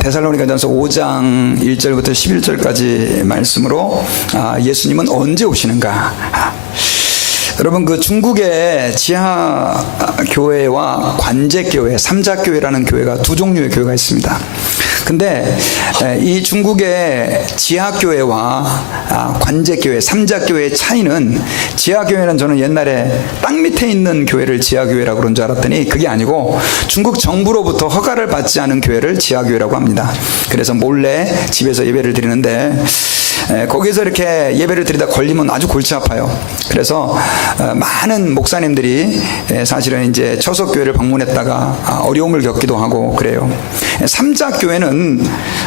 데살로니가전서 5장 1절부터 11절까지 말씀으로 예수님은 언제 오시는가. 여러분, 그 중국의 지하 교회와 관제 교회, 삼자 교회라는 교회가 두 종류의 교회가 있습니다. 근데 이 중국의 지하 교회와 관제 교회, 삼자 교회의 차이는, 지하 교회는 저는 옛날에 땅 밑에 있는 교회를 지하 교회라고 그런 줄 알았더니 그게 아니고 중국 정부로부터 허가를 받지 않은 교회를 지하 교회라고 합니다. 그래서 몰래 집에서 예배를 드리는데 거기서 이렇게 예배를 드리다 걸리면 아주 골치 아파요. 그래서 많은 목사님들이 사실은 이제 처석교회를 방문했다가 어려움을 겪기도 하고 그래요. 삼자교회는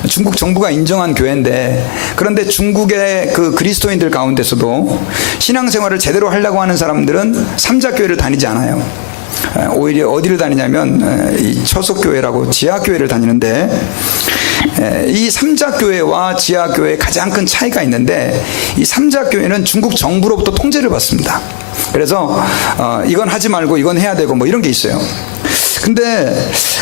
중국 정부가 인정한 교회인데, 그런데 중국의 그 그리스도인들 가운데서도 신앙생활을 제대로 하려고 하는 사람들은 삼자교회를 다니지 않아요. 오히려 어디를 다니냐면 이 처석교회라고 지하교회를 다니는데, 이 삼자교회와 지하교회의 가장 큰 차이가 있는데, 이 삼자교회는 중국 정부로부터 통제를 받습니다. 그래서 이건 하지 말고 이건 해야 되고 뭐 이런 게 있어요. 근데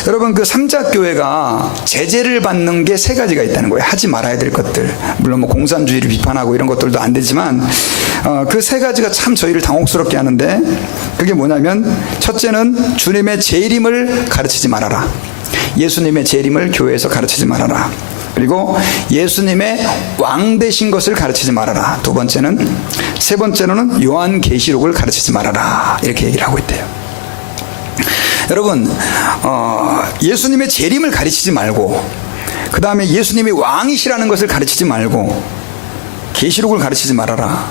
여러분, 그 삼자교회가 제재를 받는 게 세 가지가 있다는 거예요. 하지 말아야 될 것들, 물론 뭐 공산주의를 비판하고 이런 것들도 안 되지만 그 세 가지가 참 저희를 당혹스럽게 하는데, 그게 뭐냐면, 첫째는 주님의 재림을 가르치지 말아라. 예수님의 재림을 교회에서 가르치지 말아라. 그리고 예수님의 왕 되신 것을 가르치지 말아라. 두 번째는, 세 번째로는 요한계시록을 가르치지 말아라. 이렇게 얘기를 하고 있대요. 여러분, 예수님의 재림을 가르치지 말고, 그 다음에 예수님이 왕이시라는 것을 가르치지 말고, 계시록을 가르치지 말아라.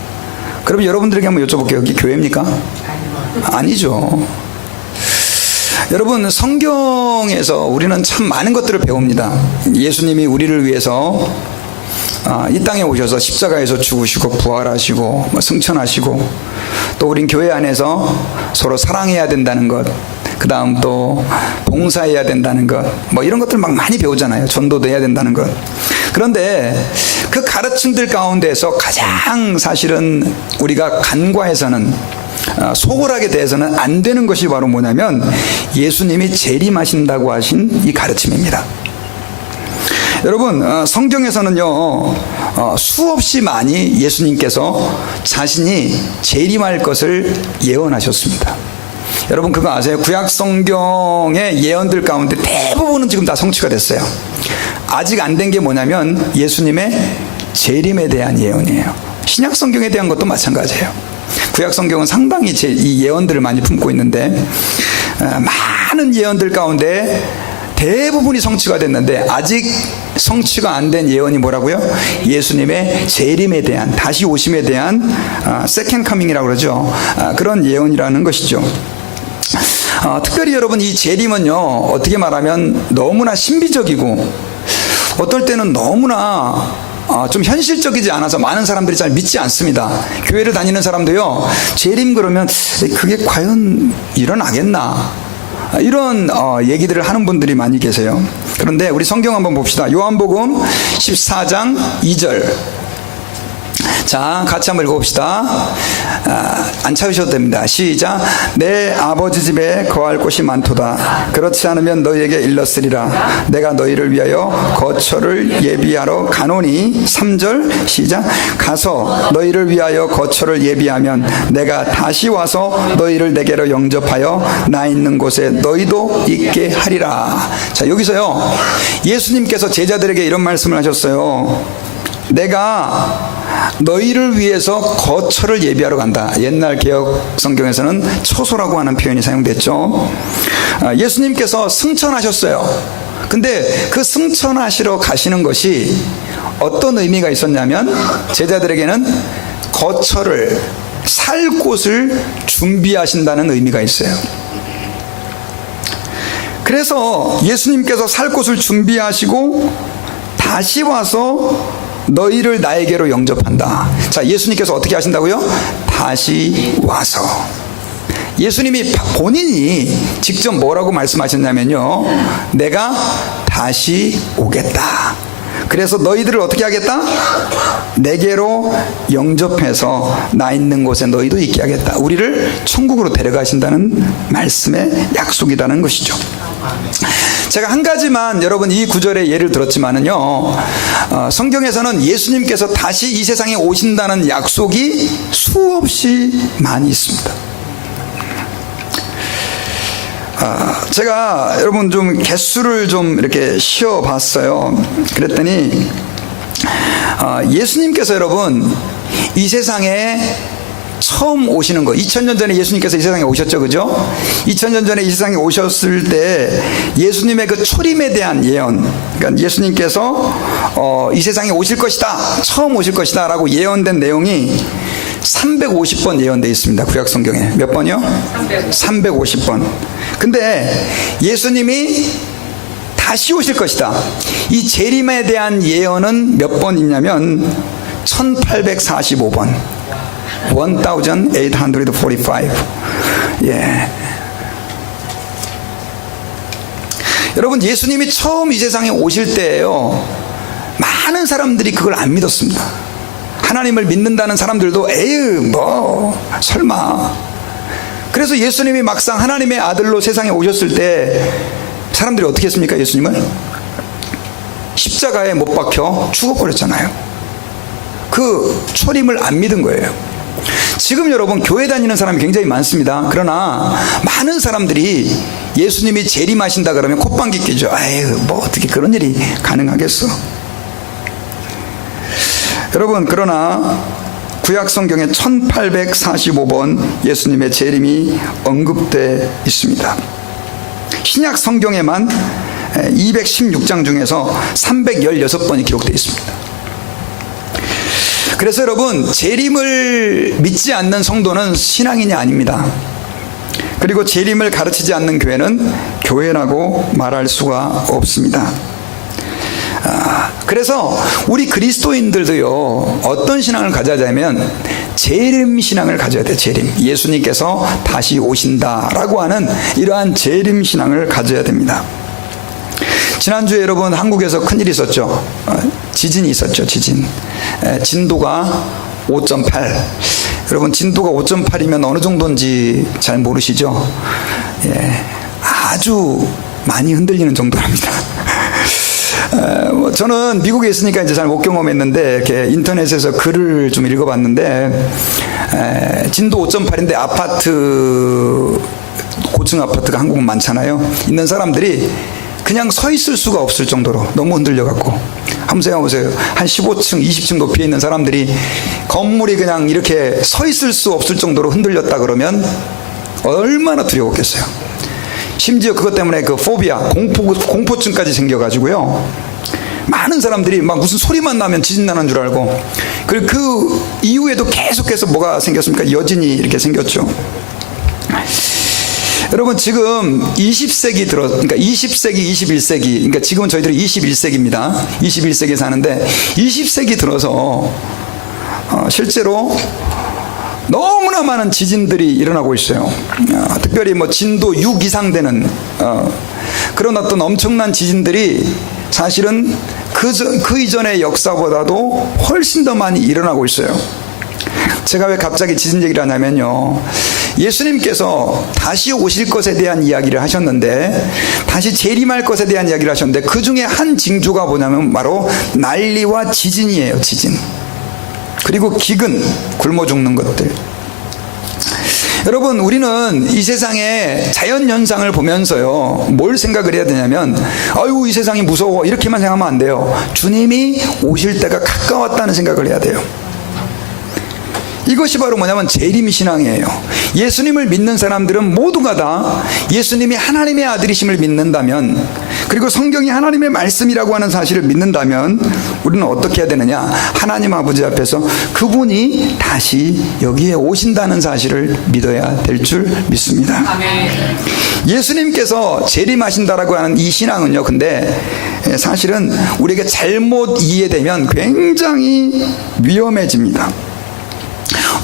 그러면 여러분들에게 한번 여쭤볼게요. 여기 교회입니까? 아니죠. 여러분, 성경에서 우리는 참 많은 것들을 배웁니다. 예수님이 우리를 위해서 이 땅에 오셔서 십자가에서 죽으시고 부활하시고 승천하시고, 또 우린 교회 안에서 서로 사랑해야 된다는 것, 그 다음 또 봉사해야 된다는 것, 뭐 이런 것들 막 많이 배우잖아요. 전도도 해야 된다는 것. 그런데 그 가르침들 가운데서 가장 사실은 우리가 간과해서는, 소홀하게 대해서는 안 되는 것이 바로 뭐냐면, 예수님이 재림하신다고 하신 이 가르침입니다. 여러분, 성경에서는요 수없이 많이 예수님께서 자신이 재림할 것을 예언하셨습니다. 여러분, 그거 아세요? 구약 성경의 예언들 가운데 대부분은 지금 다 성취가 됐어요. 아직 안 된 게 뭐냐면 예수님의 재림에 대한 예언이에요. 신약 성경에 대한 것도 마찬가지예요. 구약 성경은 상당히 이 예언들을 많이 품고 있는데, 많은 예언들 가운데 대부분이 성취가 됐는데 아직 성취가 안 된 예언이 뭐라고요? 예수님의 재림에 대한, 다시 오심에 대한 세컨드 커밍이라고 그러죠. 그런 예언이라는 것이죠. 특별히 여러분, 이 재림은요 어떻게 말하면 너무나 신비적이고, 어떨 때는 너무나 좀 현실적이지 않아서 많은 사람들이 잘 믿지 않습니다. 교회를 다니는 사람도요, 재림 그러면 그게 과연 일어나겠나, 이런 얘기들을 하는 분들이 많이 계세요. 그런데 우리 성경 한번 봅시다. 요한복음 14장 2절. 자, 같이 한번 읽어봅시다. 안 찾으셔도 됩니다. 시작. 내 아버지 집에 거할 곳이 많도다. 그렇지 않으면 너희에게 일렀으리라. 내가 너희를 위하여 거처를 예비하러 가노니. 3절 시작. 가서 너희를 위하여 거처를 예비하면 내가 다시 와서 너희를 내게로 영접하여 나 있는 곳에 너희도 있게 하리라. 자, 여기서요 예수님께서 제자들에게 이런 말씀을 하셨어요. 내가 너희를 위해서 거처를 예비하러 간다. 옛날 개역 성경에서는 처소라고 하는 표현이 사용됐죠. 예수님께서 승천하셨어요. 근데 그 승천하시러 가시는 것이 어떤 의미가 있었냐면, 제자들에게는 거처를, 살 곳을 준비하신다는 의미가 있어요. 그래서 예수님께서 살 곳을 준비하시고 다시 와서 너희를 나에게로 영접한다. 자, 예수님께서 어떻게 하신다고요? 다시 와서. 예수님이 본인이 직접 뭐라고 말씀하셨냐면요, 내가 다시 오겠다. 그래서 너희들을 어떻게 하겠다? 내게로 영접해서 나 있는 곳에 너희도 있게 하겠다. 우리를 천국으로 데려가신다는 말씀의 약속이라는 것이죠. 제가 한 가지만 여러분 이 구절의 예를 들었지만은요, 성경에서는 예수님께서 다시 이 세상에 오신다는 약속이 수없이 많이 있습니다. 제가 여러분 좀 개수를 좀 이렇게 쉬어 봤어요. 그랬더니 예수님께서 여러분 이 세상에 처음 오시는 거, 2000년 전에 예수님께서 이 세상에 오셨죠, 그죠? 2000년 전에 이 세상에 오셨을 때 예수님의 그 초림에 대한 예언, 그러니까 예수님께서 이 세상에 오실 것이다, 처음 오실 것이다 라고 예언된 내용이 350번 예언되어 있습니다. 구약 성경에. 몇 번이요? 350번. 근데 예수님이 다시 오실 것이다, 이 재림에 대한 예언은 몇 번 있냐면 1845번. 1845. 예. 여러분, 예수님이 처음 이 세상에 오실 때예요, 많은 사람들이 그걸 안 믿었습니다. 하나님을 믿는다는 사람들도 에휴 뭐 설마. 그래서 예수님이 막상 하나님의 아들로 세상에 오셨을 때 사람들이 어떻게 했습니까? 예수님을 십자가에 못 박혀 죽어버렸잖아요. 그 초림을 안 믿은 거예요. 지금 여러분 교회 다니는 사람이 굉장히 많습니다. 그러나 많은 사람들이 예수님이 재림하신다 그러면 콧방귀 뀌죠. 에휴 뭐 어떻게 그런 일이 가능하겠어. 여러분, 그러나 구약 성경에 1845번 예수님의 재림이 언급되어 있습니다. 신약 성경에만 216장 중에서 316번이 기록되어 있습니다. 그래서 여러분, 재림을 믿지 않는 성도는 신앙인이 아닙니다. 그리고 재림을 가르치지 않는 교회는 교회라고 말할 수가 없습니다. 그래서 우리 그리스도인들도요, 어떤 신앙을 가져야 되냐면 재림 신앙을 가져야 돼요. 재림. 예수님께서 다시 오신다라고 하는 이러한 재림 신앙을 가져야 됩니다. 지난주에 여러분 한국에서 큰일이 있었죠. 지진이 있었죠. 지진. 진도가 5.8. 여러분, 진도가 5.8이면 어느 정도인지 잘 모르시죠? 예, 아주 많이 흔들리는 정도랍니다. 저는 미국에 있으니까 이제 잘 못 경험했는데 이렇게 인터넷에서 글을 좀 읽어봤는데, 진도 5.8인데 아파트, 고층 아파트가 한국은 많잖아요. 있는 사람들이 그냥 서 있을 수가 없을 정도로 너무 흔들려갖고, 한번 생각해보세요. 한 15층, 20층 높이에 있는 사람들이 건물이 그냥 이렇게 서 있을 수 없을 정도로 흔들렸다 그러면 얼마나 두려웠겠어요. 심지어 그것 때문에 그 포비아, 공포증까지 생겨가지고요, 많은 사람들이 막 무슨 소리만 나면 지진 나는 줄 알고, 그 이후에도 계속해서 뭐가 생겼습니까? 여진이 이렇게 생겼죠. 여러분, 지금 20세기 그러니까 20세기, 21세기, 그러니까 지금은 저희들이 21세기입니다. 21세기에 사는데 20세기 들어서 실제로 너무나 많은 지진들이 일어나고 있어요. 특별히 뭐 진도 6 이상 되는 그런 어떤 엄청난 지진들이 사실은 그 이전의 역사보다도 훨씬 더 많이 일어나고 있어요. 제가 왜 갑자기 지진 얘기를 하냐면요, 예수님께서 다시 오실 것에 대한 이야기를 하셨는데, 다시 재림할 것에 대한 이야기를 하셨는데, 그 중에 한 징조가 뭐냐면 바로 난리와 지진이에요. 지진. 그리고 기근, 굶어 죽는 것들. 여러분, 우리는 이 세상의 자연현상을 보면서요, 뭘 생각을 해야 되냐면, 아이고 이 세상이 무서워, 이렇게만 생각하면 안 돼요. 주님이 오실 때가 가까웠다는 생각을 해야 돼요. 이것이 바로 뭐냐면 재림신앙이에요. 예수님을 믿는 사람들은 모두가 다 예수님이 하나님의 아들이심을 믿는다면, 그리고 성경이 하나님의 말씀이라고 하는 사실을 믿는다면, 우리는 어떻게 해야 되느냐? 하나님 아버지 앞에서 그분이 다시 여기에 오신다는 사실을 믿어야 될 줄 믿습니다. 아멘. 예수님께서 재림하신다라고 하는 이 신앙은요, 근데 사실은 우리에게 잘못 이해되면 굉장히 위험해집니다.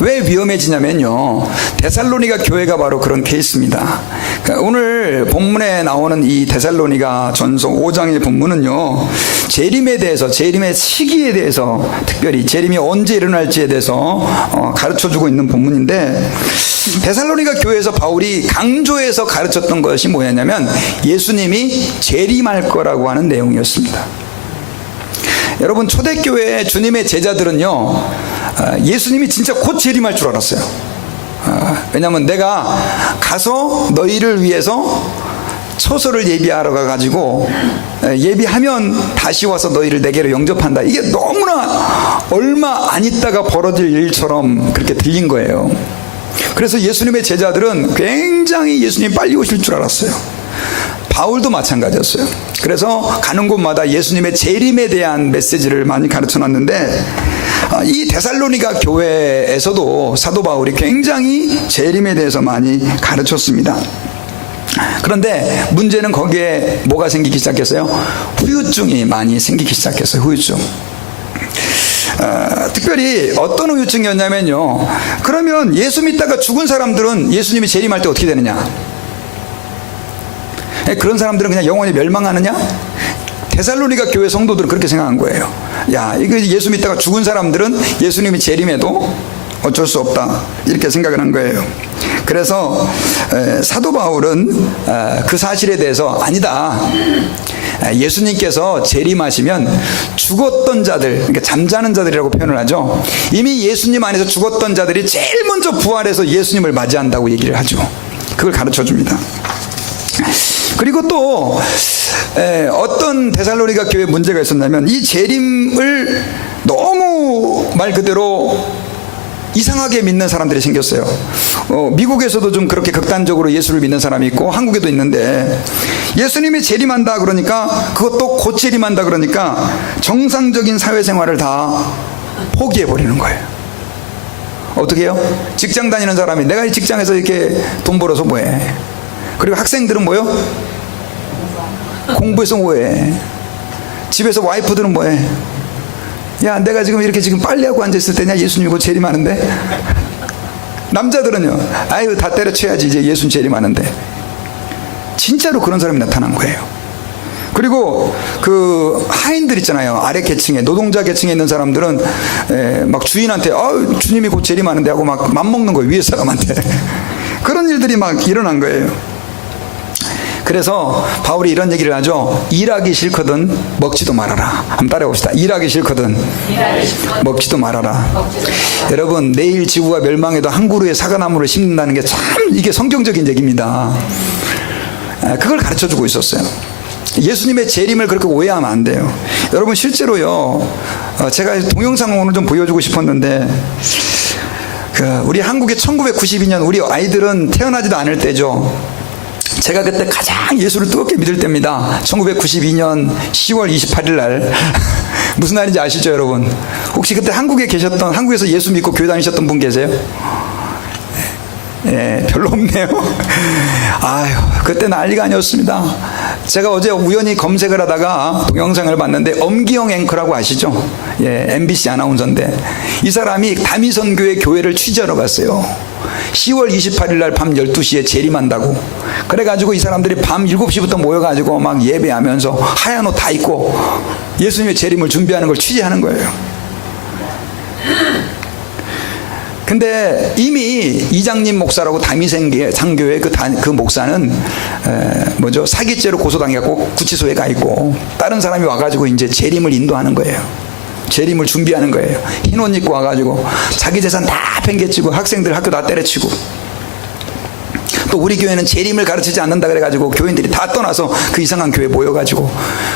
왜 위험해지냐면요, 데살로니가 교회가 바로 그런 케이스입니다. 그러니까 오늘 본문에 나오는 이 데살로니가 전서 5장의 본문은요, 재림에 대해서, 재림의 시기에 대해서, 특별히 재림이 언제 일어날지에 대해서 가르쳐주고 있는 본문인데, 데살로니가 교회에서 바울이 강조해서 가르쳤던 것이 뭐였냐면 예수님이 재림할 거라고 하는 내용이었습니다. 여러분, 초대교회 주님의 제자들은요, 예수님이 진짜 곧 재림할 줄 알았어요. 왜냐하면 내가 가서 너희를 위해서 처소를 예비하러 가가지고 예비하면 다시 와서 너희를 내게로 영접한다. 이게 너무나 얼마 안 있다가 벌어질 일처럼 그렇게 들린 거예요. 그래서 예수님의 제자들은 굉장히 예수님 빨리 오실 줄 알았어요. 바울도 마찬가지였어요. 그래서 가는 곳마다 예수님의 재림에 대한 메시지를 많이 가르쳐놨는데, 이 데살로니가 교회에서도 사도 바울이 굉장히 재림에 대해서 많이 가르쳤습니다. 그런데 문제는 거기에 뭐가 생기기 시작했어요? 후유증이 많이 생기기 시작했어요. 후유증. 특별히 어떤 후유증이었냐면요, 그러면 예수 믿다가 죽은 사람들은 예수님이 재림할 때 어떻게 되느냐? 그런 사람들은 그냥 영원히 멸망하느냐? 데살로니가 교회 성도들은 그렇게 생각한 거예요. 야, 이거 예수 믿다가 죽은 사람들은 예수님이 재림해도 어쩔 수 없다, 이렇게 생각을 한 거예요. 그래서 사도 바울은 그 사실에 대해서 아니다, 예수님께서 재림하시면 죽었던 자들, 그러니까 잠자는 자들이라고 표현을 하죠. 이미 예수님 안에서 죽었던 자들이 제일 먼저 부활해서 예수님을 맞이한다고 얘기를 하죠. 그걸 가르쳐 줍니다. 그리고 또 어떤 데살로니가 교회에 문제가 있었냐면, 이 재림을 너무 말 그대로 이상하게 믿는 사람들이 생겼어요. 미국에서도 좀 그렇게 극단적으로 예수를 믿는 사람이 있고 한국에도 있는데, 예수님이 재림한다 그러니까, 그것도 곧 재림한다 그러니까 정상적인 사회생활을 다 포기해버리는 거예요. 어떻게 해요? 직장 다니는 사람이 내가 이 직장에서 이렇게 돈 벌어서 뭐해? 그리고 학생들은 뭐요? 공부해서 뭐해? 집에서 와이프들은 뭐해? 야, 내가 지금 이렇게 지금 빨래하고 앉아있을 때냐? 예수님 곧 재림하는데? 남자들은요, 아유, 다 때려쳐야지, 이제 예수님 재림하는데. 진짜로 그런 사람이 나타난 거예요. 그리고 그 하인들 있잖아요, 아래 계층에, 노동자 계층에 있는 사람들은 막 주인한테 주님이 곧 재림하는데 하고 막 맘먹는 거예요, 위에 사람한테. 그런 일들이 막 일어난 거예요. 그래서 바울이 이런 얘기를 하죠. 일하기 싫거든 먹지도 말아라. 한번 따라해봅시다. 일하기 싫거든 먹지도 말아라. 여러분, 내일 지구가 멸망해도 한 그루의 사과나무를 심는다는 게 참, 이게 성경적인 얘기입니다. 그걸 가르쳐주고 있었어요. 예수님의 재림을 그렇게 오해하면 안 돼요. 여러분, 실제로요, 제가 동영상을 오늘 좀 보여주고 싶었는데, 우리 한국의 1992년 우리 아이들은 태어나지도 않을 때죠. 제가 그때 가장 예수를 뜨겁게 믿을 때입니다. 1992년 10월 28일 날. 무슨 날인지 아시죠, 여러분? 혹시 그때 한국에서 예수 믿고 교회 다니셨던 분 계세요? 별로 없네요. 아유, 그때 난리가 아니었습니다. 제가 어제 우연히 검색을 하다가 동영상을 봤는데, 엄기영 앵커라고 아시죠? MBC 아나운서인데, 이 사람이 다미선교회 교회를 취재하러 갔어요. 10월 28일 날 밤 12시에 재림한다고. 그래가지고 이 사람들이 밤 7시부터 모여가지고 막 예배하면서 하얀 옷 다 입고 예수님의 재림을 준비하는 걸 취재하는 거예요. 근데 이미 이장님 목사라고 다미생교회 그 목사는 사기죄로 고소당해갖고 구치소에 가 있고, 다른 사람이 와가지고 이제 재림을 인도하는 거예요. 재림을 준비하는 거예요. 흰 옷 입고 와가지고 자기 재산 다 팽개치고 학생들 학교 다 때려치고, 또 우리 교회는 재림을 가르치지 않는다 그래가지고 교인들이 다 떠나서 그 이상한 교회 모여가지고,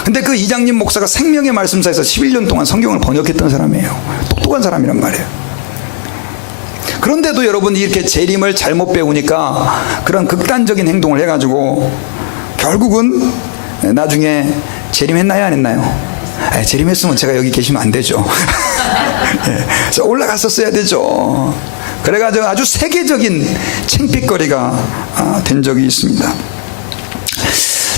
근데 그 이장님 목사가 생명의 말씀사에서 11년 동안 성경을 번역했던 사람이에요. 똑똑한 사람이란 말이에요. 그런데도 여러분, 이렇게 재림을 잘못 배우니까 그런 극단적인 행동을 해가지고 결국은 나중에 재림했나요, 안 했나요? 재림했으면 제가 여기 계시면 안 되죠. 올라갔었어야 되죠. 그래가지고 아주 세계적인 창피거리가 된 적이 있습니다.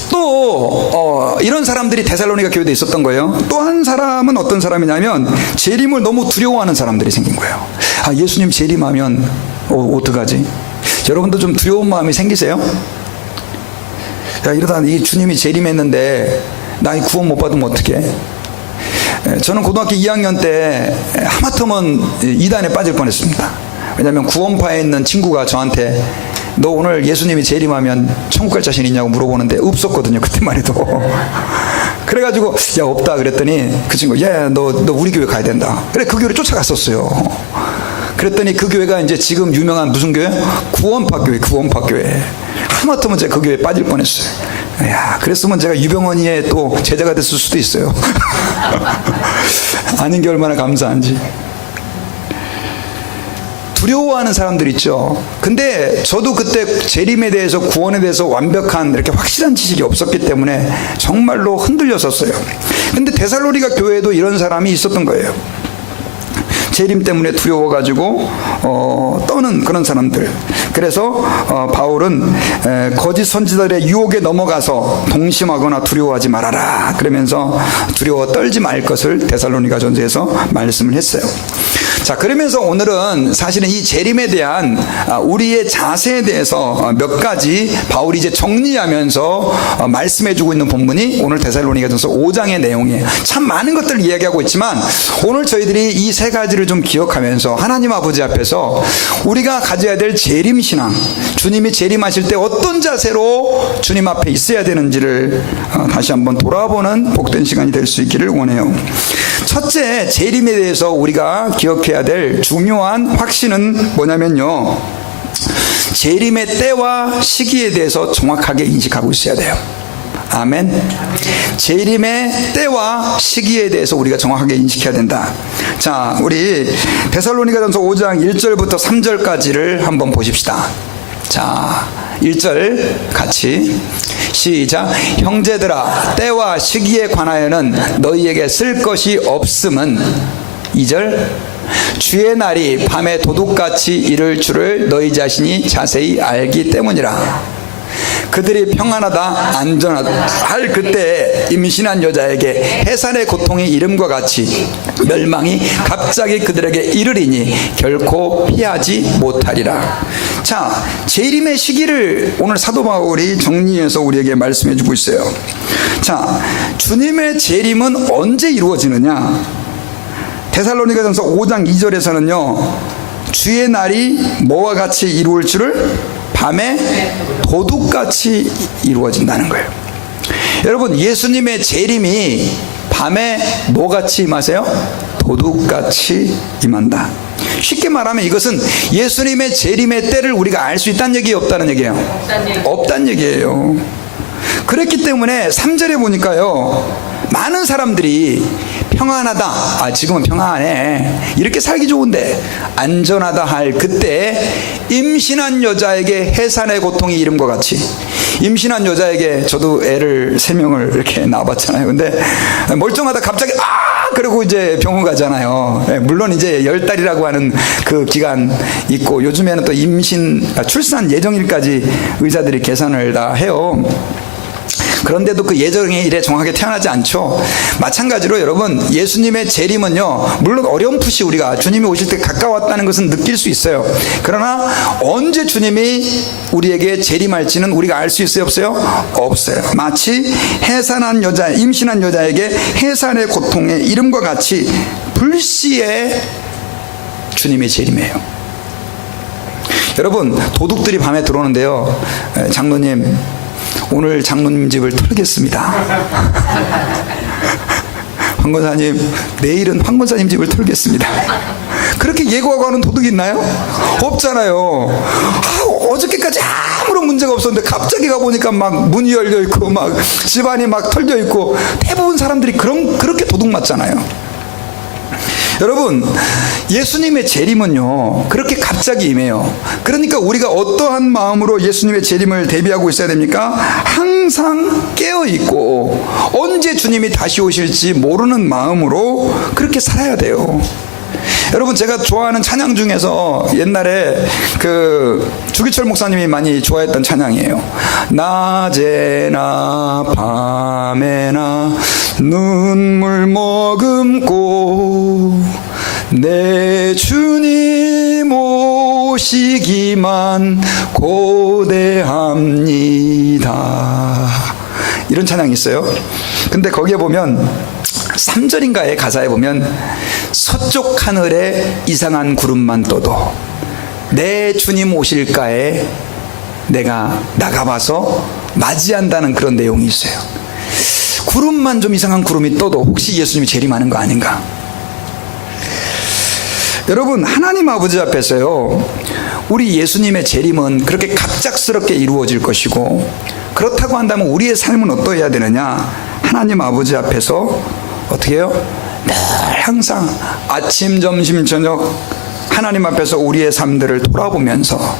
또 이런 사람들이 데살로니가 교회에 있었던 거예요. 또 한 사람은 어떤 사람이냐면 재림을 너무 두려워하는 사람들이 생긴 거예요. 아, 예수님 재림하면 어떡하지? 여러분도 좀 두려운 마음이 생기세요? 야, 이러다 이 주님이 재림했는데 나 구원 못 받으면 어떡해? 저는 고등학교 2학년 때 하마터면 이단에 빠질 뻔했습니다. 왜냐하면 구원파에 있는 친구가 저한테 너 오늘 예수님이 재림하면 천국 갈 자신 있냐고 물어보는데 없었거든요. 그때만 해도. 그래가지고 야 없다 그랬더니 그 친구 야 너 우리 교회 가야 된다. 그래 그 교회를 쫓아갔었어요. 그랬더니 그 교회가 이제 지금 유명한 무슨 교회? 구원파 교회. 하마터면 제가 그 교회에 빠질 뻔했어요. 야, 그랬으면 제가 유병원이의 또 제자가 됐을 수도 있어요. 아닌 게 얼마나 감사한지. 두려워하는 사람들 있죠. 근데 저도 그때 재림에 대해서 구원에 대해서 완벽한 이렇게 확실한 지식이 없었기 때문에 정말로 흔들렸었어요. 근데 데살로니가 교회에도 이런 사람이 있었던 거예요. 재림 때문에 두려워가지고 떠는 그런 사람들. 그래서 바울은 거짓 선지자들의 유혹에 넘어가서 동심하거나 두려워하지 말아라 그러면서 두려워 떨지 말 것을 데살로니가 전서에서 말씀을 했어요. 자, 그러면서 오늘은 사실은 이 재림에 대한 우리의 자세에 대해서 몇 가지 바울이 이제 정리하면서 말씀해주고 있는 본문이 오늘 데살로니가전서 5장의 내용이에요. 참 많은 것들을 이야기하고 있지만 오늘 저희들이 이 세 가지를 좀 기억하면서 하나님 아버지 앞에서 우리가 가져야 될 재림 신앙, 주님이 재림하실 때 어떤 자세로 주님 앞에 있어야 되는지를 다시 한번 돌아보는 복된 시간이 될 수 있기를 원해요. 첫째, 재림에 대해서 우리가 기억해야 될 중요한 확신은 뭐냐면요, 재림의 때와 시기에 대해서 정확하게 인식하고 있어야 돼요. 아멘. 재림의 때와 시기에 대해서 우리가 정확하게 인식해야 된다. 자, 우리 데살로니가전서 5장 1절부터 3절까지를 한번 보십시다. 자, 1절 같이 시작. 형제들아, 때와 시기에 관하여는 너희에게 쓸 것이 없음은 2절 주의 날이 밤에 도둑같이 이를 줄을 너희 자신이 자세히 알기 때문이라. 그들이 평안하다 안전하다 할 그때 임신한 여자에게 해산의 고통이 이름과 같이 멸망이 갑자기 그들에게 이르리니 결코 피하지 못하리라. 자, 재림의 시기를 오늘 사도 바울이 정리해서 우리에게 말씀해 주고 있어요. 자, 주님의 재림은 언제 이루어지느냐? 데살로니가전서 5장 2절에서는요 주의 날이 뭐와 같이 이루어질 줄을 밤에 도둑같이 이루어진다는 거예요. 여러분, 예수님의 재림이 밤에 뭐같이 임하세요? 도둑같이 임한다. 쉽게 말하면 이것은 예수님의 재림의 때를 우리가 알 수 있다는 얘기예요, 없다는 얘기예요? 없다는 얘기예요. 그랬기 때문에 3절에 보니까요 많은 사람들이 평안하다, 지금은 평안해, 이렇게 살기 좋은데 안전하다 할 그때 임신한 여자에게 해산의 고통이 이름과 같이. 임신한 여자에게 저도 애를 3명을 이렇게 낳아봤잖아요. 근데 멀쩡하다 갑자기 그리고 이제 병원 가잖아요. 물론 이제 10달이라고 하는 그 기간 있고 요즘에는 또 출산 예정일까지 의사들이 계산을 다 해요. 그런데도 그 예정의 일에 정확하게 태어나지 않죠. 마찬가지로 여러분, 예수님의 재림은요 물론 어렴풋이 우리가 주님이 오실 때 가까웠다는 것은 느낄 수 있어요. 그러나 언제 주님이 우리에게 재림할지는 우리가 알 수 있어요, 없어요? 없어요. 마치 임신한 여자에게 해산의 고통의 이름과 같이 불시에 주님의 재림이에요. 여러분, 도둑들이 밤에 들어오는데요, 장로님 오늘 장로님 집을 털겠습니다. 황 권사님 내일은 황 권사님 집을 털겠습니다. 그렇게 예고하고 하는 도둑이 있나요? 없잖아요. 어저께까지 아무런 문제가 없었는데 갑자기 가보니까 막 문이 열려 있고 막 집안이 막 털려 있고, 대부분 사람들이 그렇게 도둑 맞잖아요. 여러분, 예수님의 재림은요 그렇게 갑자기 임해요. 그러니까 우리가 어떠한 마음으로 예수님의 재림을 대비하고 있어야 됩니까? 항상 깨어있고 언제 주님이 다시 오실지 모르는 마음으로 그렇게 살아야 돼요. 여러분, 제가 좋아하는 찬양 중에서 옛날에 그 주기철 목사님이 많이 좋아했던 찬양이에요. 낮에나 밤에나 눈물 머금고 내 주님 오시기만 고대합니다. 이런 찬양이 있어요. 근데 거기에 보면 3절인가의 가사에 보면 서쪽 하늘에 이상한 구름만 떠도 내 주님 오실까에 내가 나가봐서 맞이한다는 그런 내용이 있어요. 구름만 좀 이상한 구름이 떠도 혹시 예수님이 재림하는 거 아닌가? 여러분, 하나님 아버지 앞에서요, 우리 예수님의 재림은 그렇게 갑작스럽게 이루어질 것이고, 그렇다고 한다면 우리의 삶은 어떠해야 되느냐? 하나님 아버지 앞에서 어떻게 해요? 늘 항상 아침, 점심, 저녁 하나님 앞에서 우리의 삶들을 돌아보면서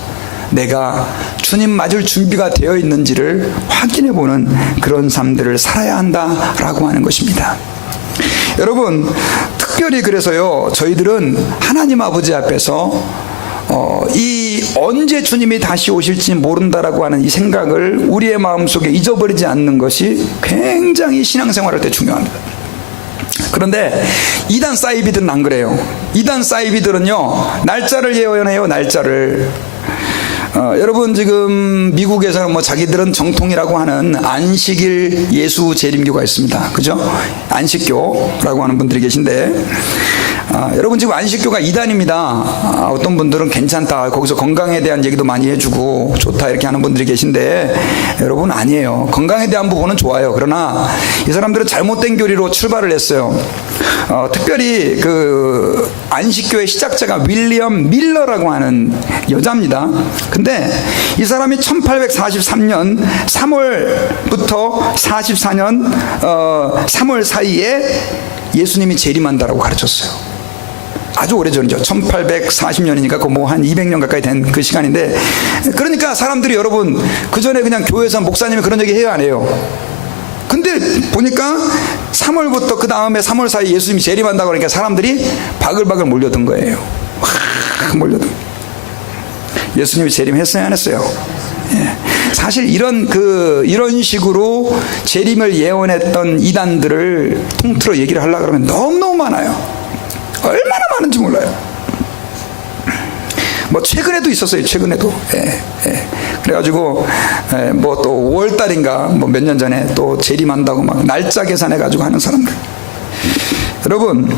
내가 주님 맞을 준비가 되어 있는지를 확인해보는 그런 삶들을 살아야 한다라고 하는 것입니다. 여러분, 특별히 그래서요, 저희들은 하나님 아버지 앞에서 이 언제 주님이 다시 오실지 모른다라고 하는 이 생각을 우리의 마음속에 잊어버리지 않는 것이 굉장히 신앙생활할 때 중요합니다. 그런데 이단 사이비들은 안 그래요. 이단 사이비들은요, 날짜를 예언해요. 날짜를. 여러분, 지금 미국에서는 뭐 자기들은 정통이라고 하는 안식일 예수 재림교가 있습니다. 그죠? 안식교라고 하는 분들이 계신데, 여러분, 지금 안식교가 이단입니다. 어떤 분들은 괜찮다, 거기서 건강에 대한 얘기도 많이 해주고 좋다 이렇게 하는 분들이 계신데, 여러분, 아니에요. 건강에 대한 부분은 좋아요. 그러나 이 사람들은 잘못된 교리로 출발을 했어요. 특별히 그 안식교의 시작자가 윌리엄 밀러라고 하는 여자입니다. 근데 이 사람이 1843년 3월부터 44년 3월 사이에 예수님이 재림한다라고 가르쳤어요. 아주 오래전이죠. 1840년이니까 그 뭐 한 200년 가까이 된 그 시간인데, 그러니까 사람들이, 여러분, 그 전에 그냥 교회에서 목사님이 그런 얘기 해요, 안 해요? 근데 보니까 3월부터 그 다음에 3월 사이 예수님이 재림한다고 그러니까 사람들이 바글바글 몰려든 거예요. 확 몰려든. 예수님이 재림했어요, 안 했어요? 예. 사실 이런 식으로 재림을 예언했던 이단들을 통틀어 얘기를 하려고 그러면 너무너무 많아요. 얼마나 많은지 몰라요. 뭐 최근에도 있었어요. 최근에도. 그래가지고 뭐 또 5월달인가 뭐 몇 년 전에 또 재림한다고 막 날짜 계산해가지고 하는 사람들. 여러분,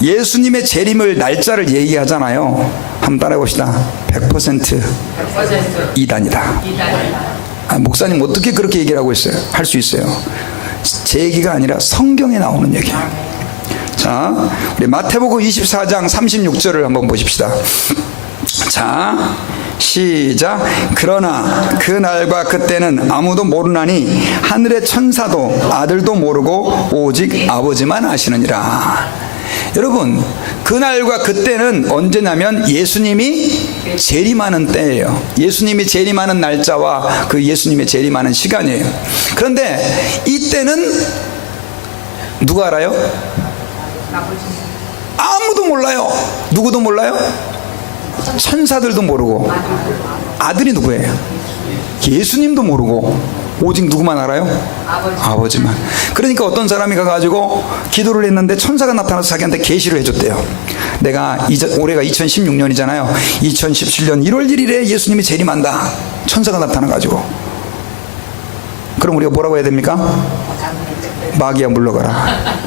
예수님의 재림을 날짜를 얘기하잖아요. 한번 따라해봅시다. 100% 이단이다. 목사님 어떻게 그렇게 얘기를 하고 있어요? 할 수 있어요. 제 얘기가 아니라 성경에 나오는 얘기예요. 자, 우리 마태복음 24장 36절을 한번 보십시다. 자, 시작. 그러나 그 날과 그때는 아무도 모르나니 하늘의 천사도 아들도 모르고 오직 아버지만 아시느니라. 여러분, 그날과 그때는 언제냐면 예수님이 재림하는 때예요. 예수님이 재림하는 날짜와 그 예수님의 재림하는 시간이에요. 그런데 이때는 누가 알아요? 아무도 몰라요. 누구도 몰라요? 천사들도 모르고. 아들이 누구예요? 예수님도 모르고. 오직 누구만 알아요? 아버지만. 그러니까 어떤 사람이 가가지고 기도를 했는데 천사가 나타나서 자기한테 계시를 해줬대요. 내가 올해가 2016년이잖아요. 2017년 1월 1일에 예수님이 재림한다. 천사가 나타나가지고. 그럼 우리가 뭐라고 해야 됩니까? 마귀야 물러가라.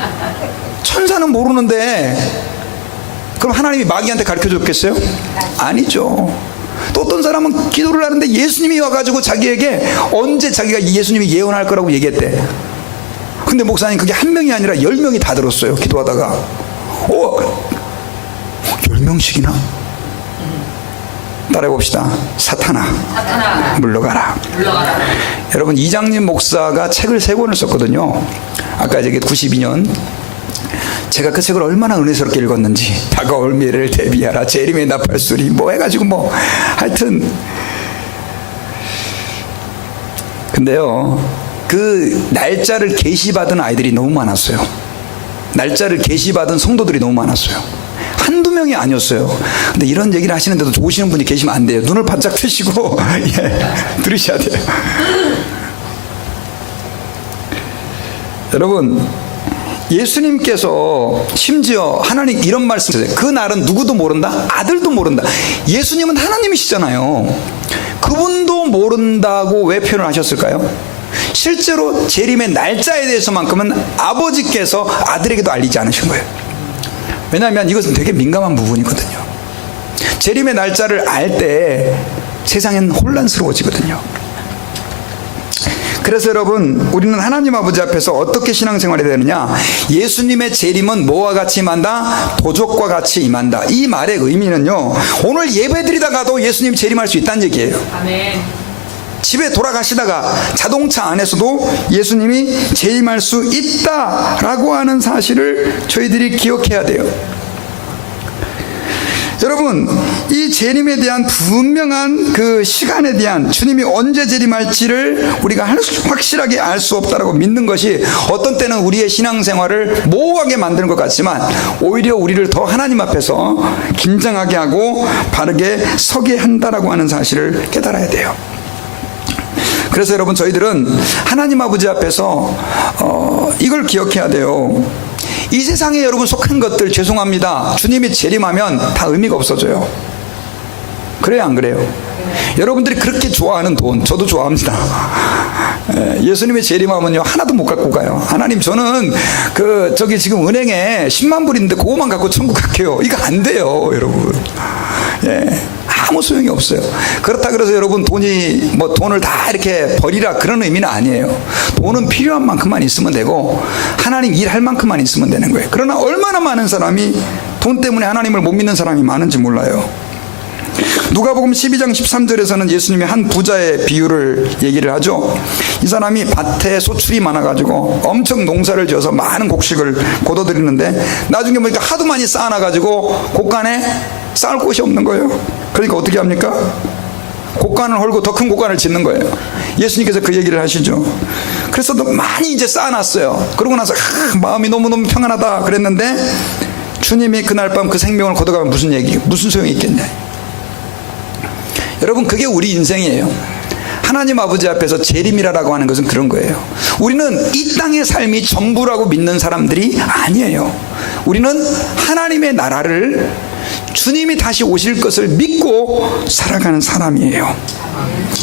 천사는 모르는데 그럼 하나님이 마귀한테 가르쳐줬겠어요? 아니죠. 또 어떤 사람은 기도를 하는데 예수님이 와가지고 자기에게 언제 자기가 예수님이 예언할 거라고 얘기했대. 근데 목사님, 그게 한 명이 아니라 10명이 다 들었어요. 기도하다가. 10명씩이나? 따라해봅시다. 사탄아 물러가라. 여러분, 이장님 목사가 책을 3권을 썼거든요. 아까 저기 92년. 제가 그 책을 얼마나 은혜스럽게 읽었는지. 다가올 미래를 대비하라, 재림의 나팔소리 뭐 해가지고 뭐 하여튼. 근데요, 그 날짜를 계시받은 아이들이 너무 많았어요. 날짜를 계시받은 성도들이 너무 많았어요. 한두 명이 아니었어요. 근데 이런 얘기를 하시는데도 좋으시는 분이 계시면 안 돼요. 눈을 바짝 뜨시고 예, 들으셔야 돼요. 여러분, 예수님께서 심지어 하나님 이런 말씀하세요. 그 날은 누구도 모른다? 아들도 모른다. 예수님은 하나님이시잖아요. 그분도 모른다고 왜 표현을 하셨을까요? 실제로 재림의 날짜에 대해서만큼은 아버지께서 아들에게도 알리지 않으신 거예요. 왜냐하면 이것은 되게 민감한 부분이거든요. 재림의 날짜를 알 때 세상은 혼란스러워지거든요. 그래서 여러분, 우리는 하나님 아버지 앞에서 어떻게 신앙생활이 되느냐? 예수님의 재림은 뭐와 같이 임한다? 도적과 같이 임한다. 이 말의 의미는요, 오늘 예배드리다가도 예수님 재림할 수 있다는 얘기예요. 아멘. 집에 돌아가시다가 자동차 안에서도 예수님이 재림할 수 있다라고 하는 사실을 저희들이 기억해야 돼요. 여러분, 이 재림에 대한 분명한 그 시간에 대한, 주님이 언제 재림할지를 우리가 확실하게 알 수 없다라고 믿는 것이 어떤 때는 우리의 신앙생활을 모호하게 만드는 것 같지만 오히려 우리를 더 하나님 앞에서 긴장하게 하고 바르게 서게 한다라고 하는 사실을 깨달아야 돼요. 그래서 여러분, 저희들은 하나님 아버지 앞에서 이걸 기억해야 돼요. 이 세상에 여러분 속한 것들, 죄송합니다, 주님이 재림하면 다 의미가 없어져요. 그래요, 안 그래요? 여러분들이 그렇게 좋아하는 돈, 저도 좋아합니다. 예수님의 재림하면요, 하나도 못 갖고 가요. 하나님, 저는 저기 지금 은행에 10만 불 있는데 그거만 갖고 천국 갈게요. 이거 안 돼요, 여러분. 예, 아무 소용이 없어요. 그렇다 그래서 여러분, 돈을 다 이렇게 버리라, 그런 의미는 아니에요. 돈은 필요한 만큼만 있으면 되고 하나님 일할 만큼만 있으면 되는 거예요. 그러나 얼마나 많은 사람이 돈 때문에 하나님을 못 믿는 사람이 많은지 몰라요. 누가복음 12장 13절에서는 예수님이 한 부자의 비유를 얘기를 하죠. 이 사람이 밭에 소출이 많아가지고 엄청 농사를 지어서 많은 곡식을 거둬들이는데 나중에 보니까 하도 많이 쌓아놔가지고 곡간에 쌓을 곳이 없는 거예요. 그러니까 어떻게 합니까? 곡간을 헐고 더 큰 곡간을 짓는 거예요. 예수님께서 그 얘기를 하시죠. 그래서 많이 이제 쌓아놨어요. 그러고 나서 마음이 너무너무 평안하다 그랬는데 주님이 그날 밤 그 생명을 거둬가면 무슨 소용이 있겠냐. 여러분, 그게 우리 인생이에요. 하나님 아버지 앞에서 재림이라고 하는 것은 그런 거예요. 우리는 이 땅의 삶이 전부라고 믿는 사람들이 아니에요. 우리는 하나님의 나라를, 주님이 다시 오실 것을 믿고 살아가는 사람이에요.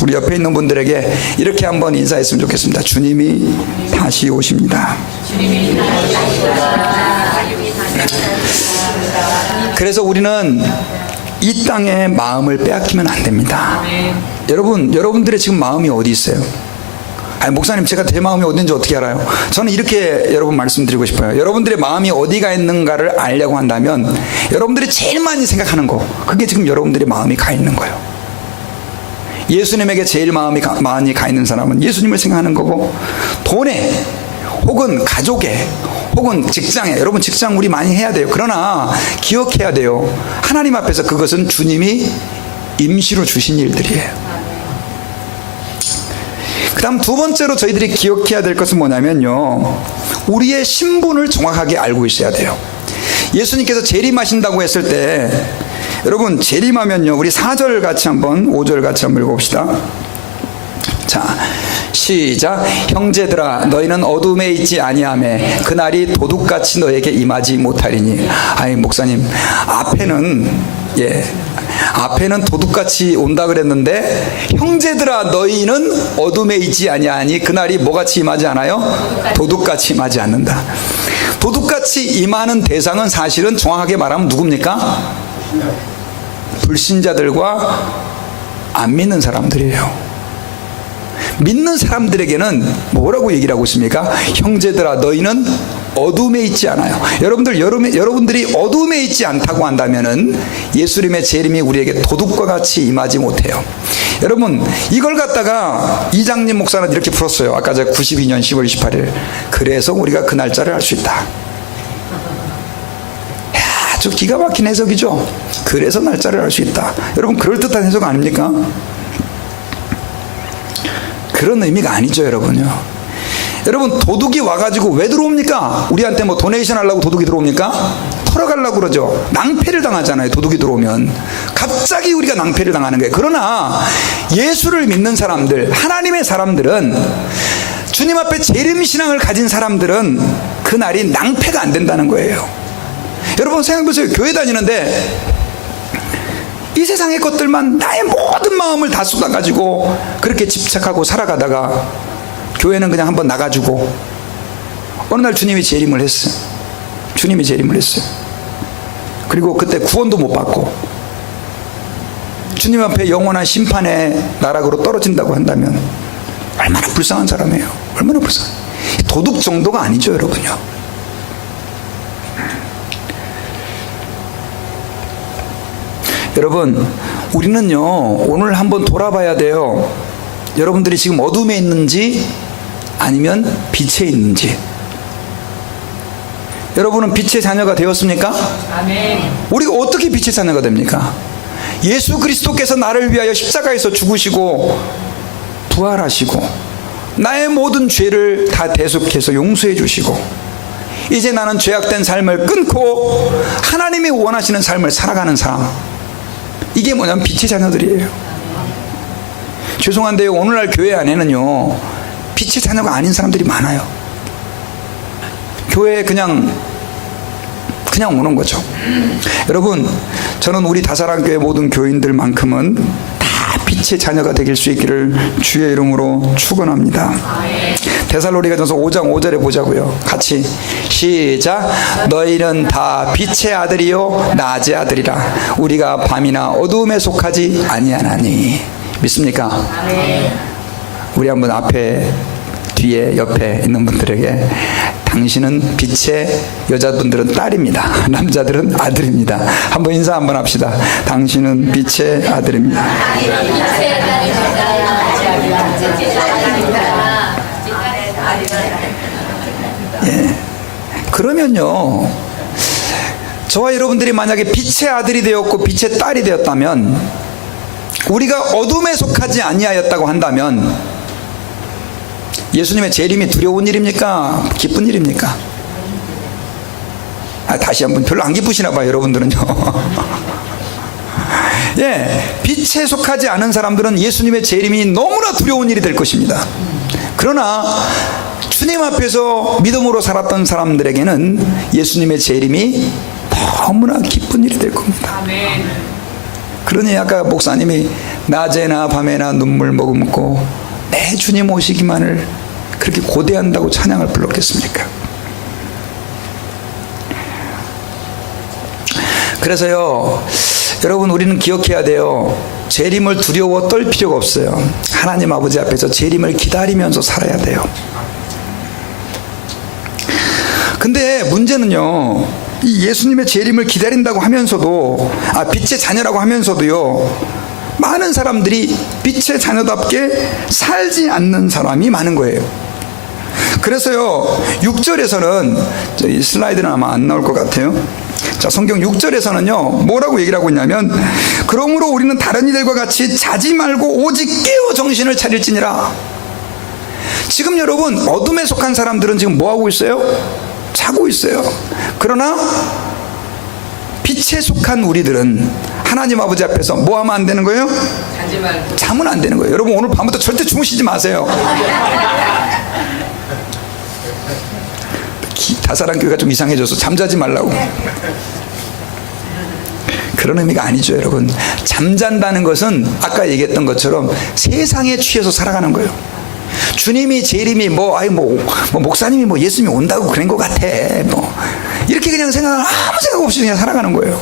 우리 옆에 있는 분들에게 이렇게 한번 인사했으면 좋겠습니다. 주님이 다시 오십니다. 그래서 우리는 이 땅의 마음을 빼앗기면 안 됩니다. 여러분들의 지금 마음이 어디 있어요? 아니, 목사님, 제가 제 마음이 어딘지 어떻게 알아요? 저는 이렇게 여러분 말씀드리고 싶어요. 여러분들의 마음이 어디가 있는가를 알려고 한다면 여러분들이 제일 많이 생각하는 거, 그게 지금 여러분들의 마음이 가 있는 거예요. 예수님에게 제일 마음이 많이 가 있는 사람은 예수님을 생각하는 거고, 돈에 혹은 가족에 혹은 직장에, 여러분 직장 우리 많이 해야 돼요. 그러나 기억해야 돼요. 하나님 앞에서 그것은 주님이 임시로 주신 일들이에요. 그 다음 두 번째로 저희들이 기억해야 될 것은 뭐냐면요, 우리의 신분을 정확하게 알고 있어야 돼요. 예수님께서 재림하신다고 했을 때, 여러분 재림하면요, 우리 4절 같이 한번, 5절 같이 한번 읽어봅시다. 자, 시작. 형제들아, 너희는 어둠에 있지 아니하매 그날이 도둑같이 너에게 임하지 못하리니. 아니, 목사님, 앞에는 도둑같이 온다 그랬는데 형제들아 너희는 어둠에 있지 아니하니 그날이 뭐같이 임하지 않아요? 도둑같이 임하지 않는다. 도둑같이 임하는 대상은 사실은 정확하게 말하면 누굽니까? 불신자들과 안 믿는 사람들이에요. 믿는 사람들에게는 뭐라고 얘기를 하고 있습니까? 형제들아 너희는 어둠에 있지 않아요. 여러분들이 어둠에 있지 않다고 한다면은 예수님의 재림이 우리에게 도둑과 같이 임하지 못해요. 여러분, 이걸 갖다가 이장님 목사는 이렇게 풀었어요. 아까 제가 92년 10월 28일. 그래서 우리가 그 날짜를 알 수 있다. 아주 기가 막힌 해석이죠. 그래서 날짜를 알 수 있다. 여러분, 그럴듯한 해석 아닙니까? 그런 의미가 아니죠, 여러분요. 여러분, 도둑이 와가지고 왜 들어옵니까? 우리한테 뭐 도네이션 하려고 도둑이 들어옵니까? 털어가려고 그러죠. 낭패를 당하잖아요. 도둑이 들어오면 갑자기 우리가 낭패를 당하는 거예요. 그러나 예수를 믿는 사람들, 하나님의 사람들은, 주님 앞에 재림신앙을 가진 사람들은 그날이 낭패가 안 된다는 거예요. 여러분 생각해보세요. 교회 다니는데 이 세상의 것들만 나의 모든 마음을 다 쏟아가지고 그렇게 집착하고 살아가다가 교회는 그냥 한번 나가지고 어느 날 주님이 재림을 했어요. 주님이 재림을 했어요. 그리고 그때 구원도 못 받고 주님 앞에 영원한 심판의 나락으로 떨어진다고 한다면 얼마나 불쌍한 사람이에요. 얼마나 불쌍해요. 도둑 정도가 아니죠, 여러분요. 여러분, 우리는요 오늘 한번 돌아봐야 돼요. 여러분들이 지금 어둠에 있는지 아니면 빛에 있는지. 여러분은 빛의 자녀가 되었습니까? 아멘. 우리가 어떻게 빛의 자녀가 됩니까? 예수 그리스도께서 나를 위하여 십자가에서 죽으시고 부활하시고 나의 모든 죄를 다 대속해서 용서해 주시고 이제 나는 죄악된 삶을 끊고 하나님이 원하시는 삶을 살아가는 사람, 이게 뭐냐면 빛의 자녀들이에요. 죄송한데요, 오늘날 교회 안에는요 빛의 자녀가 아닌 사람들이 많아요. 교회에 그냥 오는 거죠. 여러분, 저는 우리 다사랑교회 모든 교인들만큼은 다 빛의 자녀가 되길 수 있기를 주의 이름으로 축원합니다. 데살로니가전서 5장 5절에 보자고요. 같이 시작. 너희는 다 빛의 아들이요 낮의 아들이라. 우리가 밤이나 어두움에 속하지 아니하나니. 믿습니까? 우리 한번 앞에, 뒤에, 옆에 있는 분들에게, 당신은 빛의, 여자분들은 딸입니다. 남자들은 아들입니다. 한번 인사 한번 합시다. 당신은 빛의 아들입니다. 예. 그러면요, 저와 여러분들이 만약에 빛의 아들이 되었고 빛의 딸이 되었다면, 우리가 어둠에 속하지 아니하였다고 한다면 예수님의 재림이 두려운 일입니까? 기쁜 일입니까? 다시 한번 별로 안 기쁘시나 봐요, 여러분들은요. 예, 빛에 속하지 않은 사람들은 예수님의 재림이 너무나 두려운 일이 될 것입니다. 그러나 주님 앞에서 믿음으로 살았던 사람들에게는 예수님의 재림이 너무나 기쁜 일이 될 겁니다. 그러니 아까 목사님이 낮에나 밤에나 눈물 머금고 내 주님 오시기만을 그렇게 고대한다고 찬양을 불렀겠습니까? 그래서요, 여러분, 우리는 기억해야 돼요. 재림을 두려워 떨 필요가 없어요. 하나님 아버지 앞에서 재림을 기다리면서 살아야 돼요. 근데 문제는요, 이 예수님의 재림을 기다린다고 하면서도, 빛의 자녀라고 하면서도요, 많은 사람들이 빛의 자녀답게 살지 않는 사람이 많은 거예요. 그래서요, 6절에서는, 이 슬라이드는 아마 안 나올 것 같아요. 자, 성경 6절에서는요 뭐라고 얘기를 하고 있냐면, 그러므로 우리는 다른 이들과 같이 자지 말고 오직 깨어 정신을 차릴지니라. 지금 여러분, 어둠에 속한 사람들은 지금 뭐 하고 있어요? 자고 있어요. 그러나 빛에 속한 우리들은 하나님 아버지 앞에서 뭐 하면 안 되는 거예요? 잠은 안 되는 거예요. 여러분, 오늘 밤부터 절대 주무시지 마세요. 다사랑 교회가 좀 이상해져서 잠자지 말라고. 그런 의미가 아니죠, 여러분. 잠잔다는 것은 아까 얘기했던 것처럼 세상에 취해서 살아가는 거예요. 주님이 재림이 뭐 목사님이 뭐 예수님이 온다고 그런 것 같아, 뭐 이렇게 그냥 아무 생각 없이 그냥 살아가는 거예요.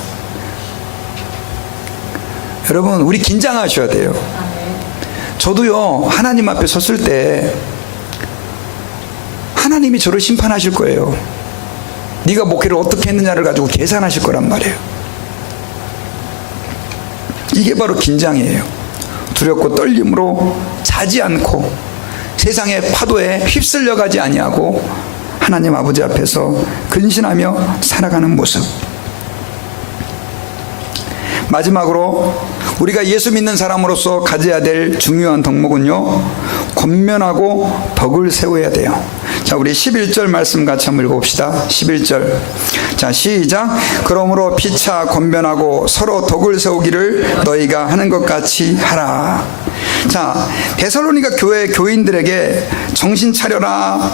여러분, 우리 긴장하셔야 돼요. 저도요, 하나님 앞에 섰을 때 하나님이 저를 심판하실 거예요. 네가 목회를 어떻게 했느냐를 가지고 계산하실 거란 말이에요. 이게 바로 긴장이에요. 두렵고 떨림으로 자지 않고 세상의 파도에 휩쓸려 가지 아니하고 하나님 아버지 앞에서 근신하며 살아가는 모습. 마지막으로 우리가 예수 믿는 사람으로서 가져야 될 중요한 덕목은요, 권면하고 덕을 세워야 돼요. 자, 자, 우리 11절 말씀 같이 한번 읽어봅시다. 11절. 자, 시작. 그러므로 피차 권면하고 서로 덕을 세우기를 너희가 하는 것 같이 하라. 자, 데살로니가 교회 교인들에게 정신 차려라.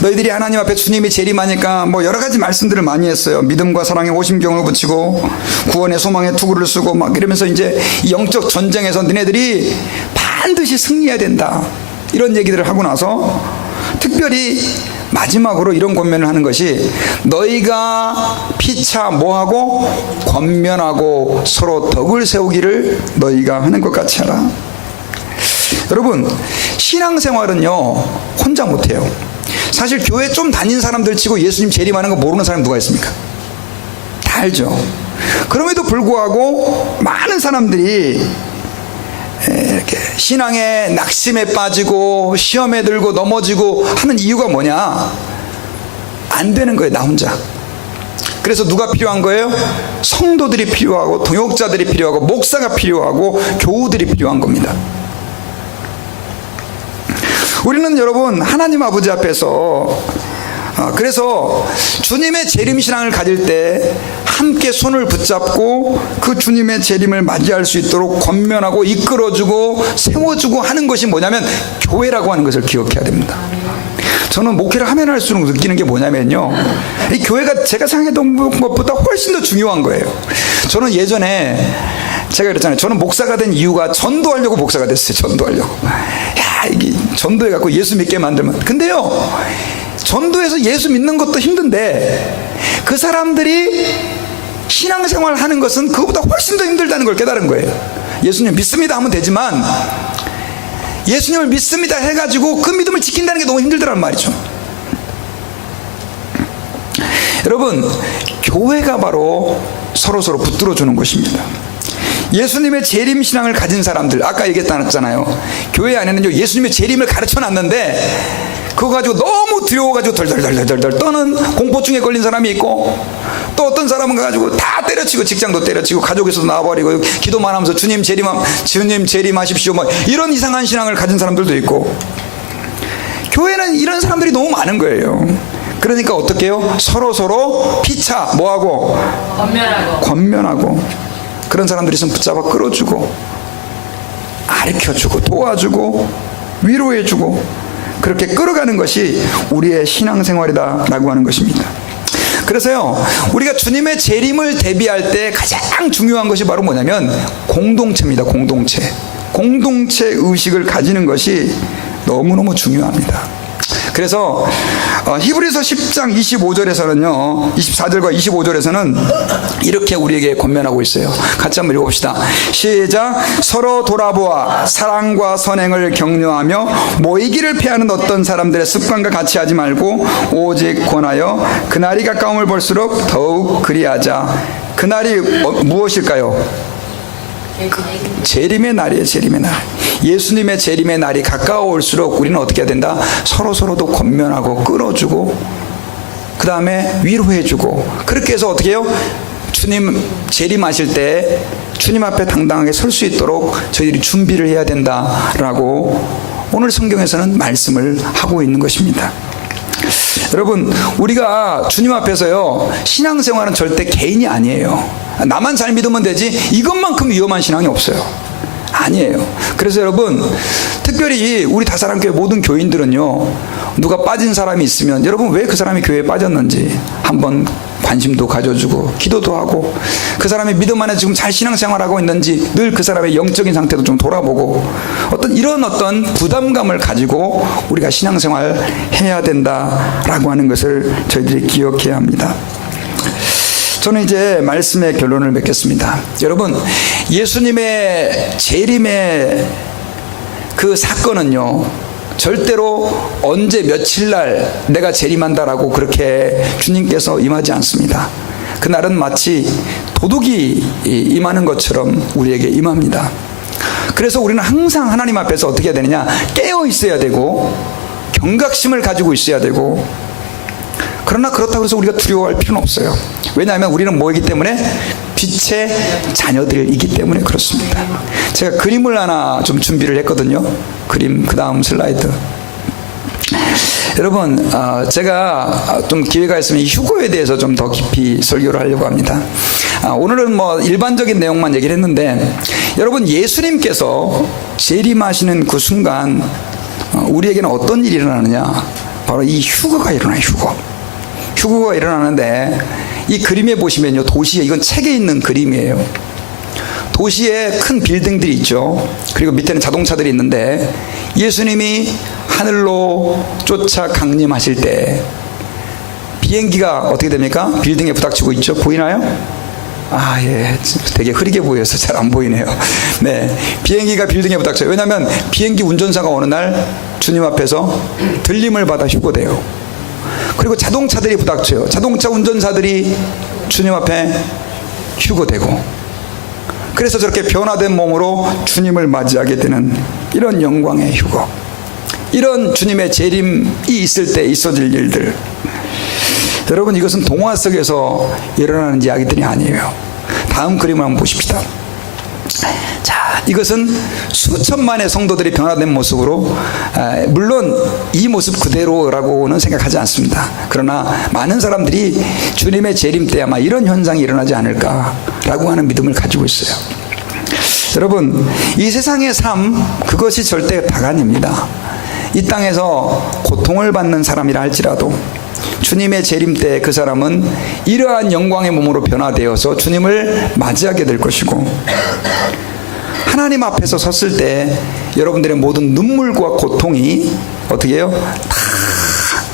너희들이 하나님 앞에 주님이 재림하니까 뭐 여러 가지 말씀들을 많이 했어요. 믿음과 사랑에 오심경을 붙이고 구원의 소망에 투구를 쓰고 막 이러면서 이제 이 영적 전쟁에서 너네들이 반드시 승리해야 된다. 이런 얘기들을 하고 나서 특별히 마지막으로 이런 권면을 하는 것이 너희가 피차 뭐하고 권면하고 서로 덕을 세우기를 너희가 하는 것 같이 하라. 여러분, 신앙생활은요 혼자 못해요. 사실 교회 좀 다닌 사람들 치고 예수님 재림하는 거 모르는 사람 누가 있습니까? 다 알죠. 그럼에도 불구하고 많은 사람들이 이렇게 신앙의 낙심에 빠지고 시험에 들고 넘어지고 하는 이유가 뭐냐? 안 되는 거예요, 나 혼자. 그래서 누가 필요한 거예요? 성도들이 필요하고 동역자들이 필요하고 목사가 필요하고 교우들이 필요한 겁니다. 우리는 여러분 하나님 아버지 앞에서 그래서 주님의 재림신앙을 가질 때 함께 손을 붙잡고 그 주님의 재림을 맞이할 수 있도록 권면하고 이끌어주고 세워주고 하는 것이 뭐냐면 교회라고 하는 것을 기억해야 됩니다. 저는 목회를 하면 할수록 느끼는 게 뭐냐면요, 이 교회가 제가 생각했던 것보다 훨씬 더 중요한 거예요. 저는 예전에 제가 그랬잖아요. 저는 목사가 된 이유가 전도하려고 목사가 됐어요. 전도하려고. 야, 이게 전도해갖고 예수 믿게 만들면. 근데요, 전도해서 예수 믿는 것도 힘든데 그 사람들이 신앙생활 하는 것은 그것보다 훨씬 더 힘들다는 걸 깨달은 거예요. 예수님 믿습니다 하면 되지만 예수님을 믿습니다 해가지고 그 믿음을 지킨다는 게 너무 힘들더란 말이죠. 여러분, 교회가 바로 서로서로 붙들어주는 것입니다. 예수님의 재림신앙을 가진 사람들, 아까 얘기했잖아요. 교회 안에는 예수님의 재림을 가르쳐놨는데 그거 가지고 너무 두려워가지고 덜덜덜덜덜 떠는 공포증에 걸린 사람이 있고, 또 어떤 사람은 가지고 다 때려치고 직장도 때려치고 가족에서도 나와버리고 기도만 하면서 주님 재림하십시오 뭐 이런 이상한 신앙을 가진 사람들도 있고, 교회는 이런 사람들이 너무 많은 거예요. 그러니까 어떻게 해요? 서로서로 피차 뭐하고 권면하고 그런 사람들이 있으면 붙잡아 끌어주고 가르쳐주고 도와주고 위로해주고 그렇게 끌어가는 것이 우리의 신앙생활이다 라고 하는 것입니다. 그래서요, 우리가 주님의 재림을 대비할 때 가장 중요한 것이 바로 뭐냐면 공동체입니다. 공동체 의식을 가지는 것이 너무너무 중요합니다. 그래서 히브리서 10장 25절에서는요 24절과 25절에서는 이렇게 우리에게 권면하고 있어요. 같이 한번 읽어봅시다. 시작. 서로 돌아보아 사랑과 선행을 격려하며 모이기를 피하는 어떤 사람들의 습관과 같이 하지 말고 오직 권하여 그날이 가까움을 볼수록 더욱 그리하자. 그날이 무엇일까요? 재림의 날이에요. 재림의 날. 예수님의 재림의 날이 가까워올수록 우리는 어떻게 해야 된다? 서로서로도 권면하고 끌어주고 그 다음에 위로해주고, 그렇게 해서 어떻게 해요? 주님 재림하실 때 주님 앞에 당당하게 설 수 있도록 저희들이 준비를 해야 된다라고 오늘 성경에서는 말씀을 하고 있는 것입니다. 여러분, 우리가 주님 앞에서요 신앙생활은 절대 개인이 아니에요. 나만 잘 믿으면 되지 이것만큼 위험한 신앙이 없어요. 아니에요. 그래서 여러분, 특별히 우리 다사랑교회 모든 교인들은요, 누가 빠진 사람이 있으면 여러분 왜 그 사람이 교회에 빠졌는지 한번 관심도 가져주고 기도도 하고, 그 사람의 믿음 안에 지금 잘 신앙생활하고 있는지 늘 그 사람의 영적인 상태도 좀 돌아보고, 어떤 부담감을 가지고 우리가 신앙생활 해야 된다라고 하는 것을 저희들이 기억해야 합니다. 저는 이제 말씀의 결론을 맺겠습니다. 여러분, 예수님의 재림의 그 사건은요 절대로 언제 며칠 날 내가 재림한다라고 그렇게 주님께서 임하지 않습니다. 그날은 마치 도둑이 임하는 것처럼 우리에게 임합니다. 그래서 우리는 항상 하나님 앞에서 어떻게 해야 되느냐, 깨어 있어야 되고 경각심을 가지고 있어야 되고, 그러나 그렇다고 해서 우리가 두려워할 필요는 없어요. 왜냐하면 우리는 뭐이기 때문에? 빛의 자녀들이기 때문에 그렇습니다. 제가 그림을 하나 좀 준비를 했거든요. 그림 그 다음 슬라이드. 여러분, 제가 좀 기회가 있으면 이 휴거에 대해서 좀 더 깊이 설교를 하려고 합니다. 오늘은 뭐 일반적인 내용만 얘기를 했는데, 여러분, 예수님께서 재림하시는 그 순간 우리에게는 어떤 일이 일어나느냐? 바로 이 휴거가 일어나요. 휴거가 일어나는데, 이 그림에 보시면요, 도시에, 이건 책에 있는 그림이에요. 도시에 큰 빌딩들이 있죠. 그리고 밑에는 자동차들이 있는데, 예수님이 하늘로 쫓아 강림하실 때 비행기가 어떻게 됩니까? 빌딩에 부닥치고 있죠. 보이나요? 예, 되게 흐리게 보여서 잘 안 보이네요. 네, 비행기가 빌딩에 부닥쳐요. 왜냐하면 비행기 운전사가 어느 날 주님 앞에서 들림을 받아 휴거돼요. 그리고 자동차들이 부닥쳐요. 자동차 운전사들이 주님 앞에 휴거되고, 그래서 저렇게 변화된 몸으로 주님을 맞이하게 되는 이런 영광의 휴거, 이런 주님의 재림이 있을 때 있어질 일들, 여러분, 이것은 동화 속에서 일어나는 이야기들이 아니에요. 다음 그림을 한번 보십시다. 자, 이것은 수천만의 성도들이 변화된 모습으로, 물론 이 모습 그대로라고는 생각하지 않습니다. 그러나 많은 사람들이 주님의 재림 때 아마 이런 현상이 일어나지 않을까라고 하는 믿음을 가지고 있어요. 여러분, 이 세상의 삶, 그것이 절대 다가 아닙니다. 이 땅에서 고통을 받는 사람이라 할지라도 주님의 재림 때 그 사람은 이러한 영광의 몸으로 변화되어서 주님을 맞이하게 될 것이고, 하나님 앞에서 섰을 때 여러분들의 모든 눈물과 고통이 어떻게 해요? 다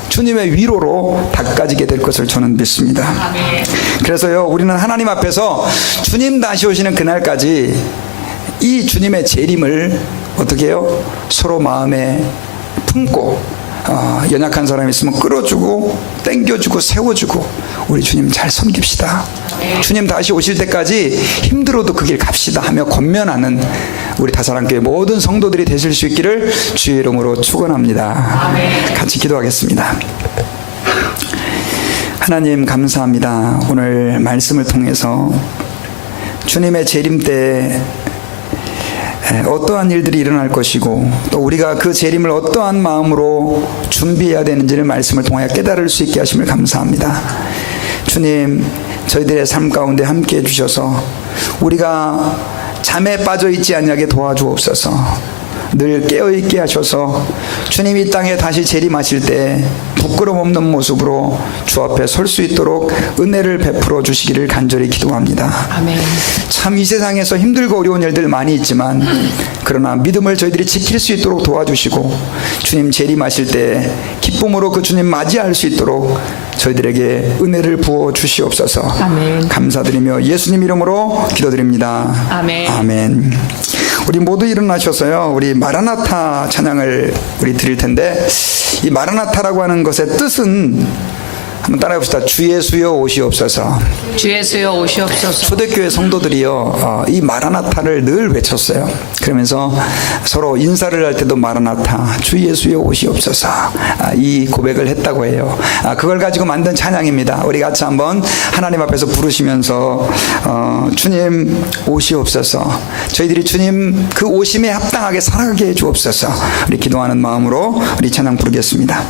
주님의 위로로 닦아지게 될 것을 저는 믿습니다. 그래서요, 우리는 하나님 앞에서 주님 다시 오시는 그날까지 이 주님의 재림을 어떻게 해요? 서로 마음에 품고, 연약한 사람이 있으면 끌어주고 땡겨주고 세워주고, 우리 주님 잘 섬깁시다. 주님 다시 오실 때까지 힘들어도 그 길 갑시다 하며 권면하는 우리 다사랑교회 모든 성도들이 되실 수 있기를 주의 이름으로 축원합니다. 같이 기도하겠습니다. 하나님, 감사합니다. 오늘 말씀을 통해서 주님의 재림 때 어떠한 일들이 일어날 것이고, 또 우리가 그 재림을 어떠한 마음으로 준비해야 되는지를 말씀을 통하여 깨달을 수 있게 하심을 감사합니다. 주님, 저희들의 삶 가운데 함께해 주셔서 우리가 잠에 빠져 있지 아니하게 도와주옵소서. 늘 깨어있게 하셔서 주님이 이 땅에 다시 재림하실 때 부끄럼 없는 모습으로 주 앞에 설 수 있도록 은혜를 베풀어 주시기를 간절히 기도합니다. 아멘. 참 이 세상에서 힘들고 어려운 일들 많이 있지만, 그러나 믿음을 저희들이 지킬 수 있도록 도와주시고, 주님 재림하실 때 기쁨으로 그 주님 맞이할 수 있도록 저희들에게 은혜를 부어 주시옵소서. 아멘. 감사드리며 예수님 이름으로 기도드립니다. 아멘. 아멘. 우리 모두 일어나셔서요, 우리 마라나타 찬양을 우리 드릴 텐데, 이 마라나타라고 하는 것의 뜻은 한번 따라해 봅시다. 주 예수여 오시옵소서. 주 예수여 오시옵소서. 초대교회 성도들이요, 이 마라나타를 늘 외쳤어요. 그러면서 서로 인사를 할 때도 마라나타, 주 예수여 오시옵소서, 이 고백을 했다고 해요. 그걸 가지고 만든 찬양입니다. 우리 같이 한번 하나님 앞에서 부르시면서 주님 오시옵소서, 저희들이 주님 그 오심에 합당하게 살아가게 해 주옵소서, 우리 기도하는 마음으로 우리 찬양 부르겠습니다.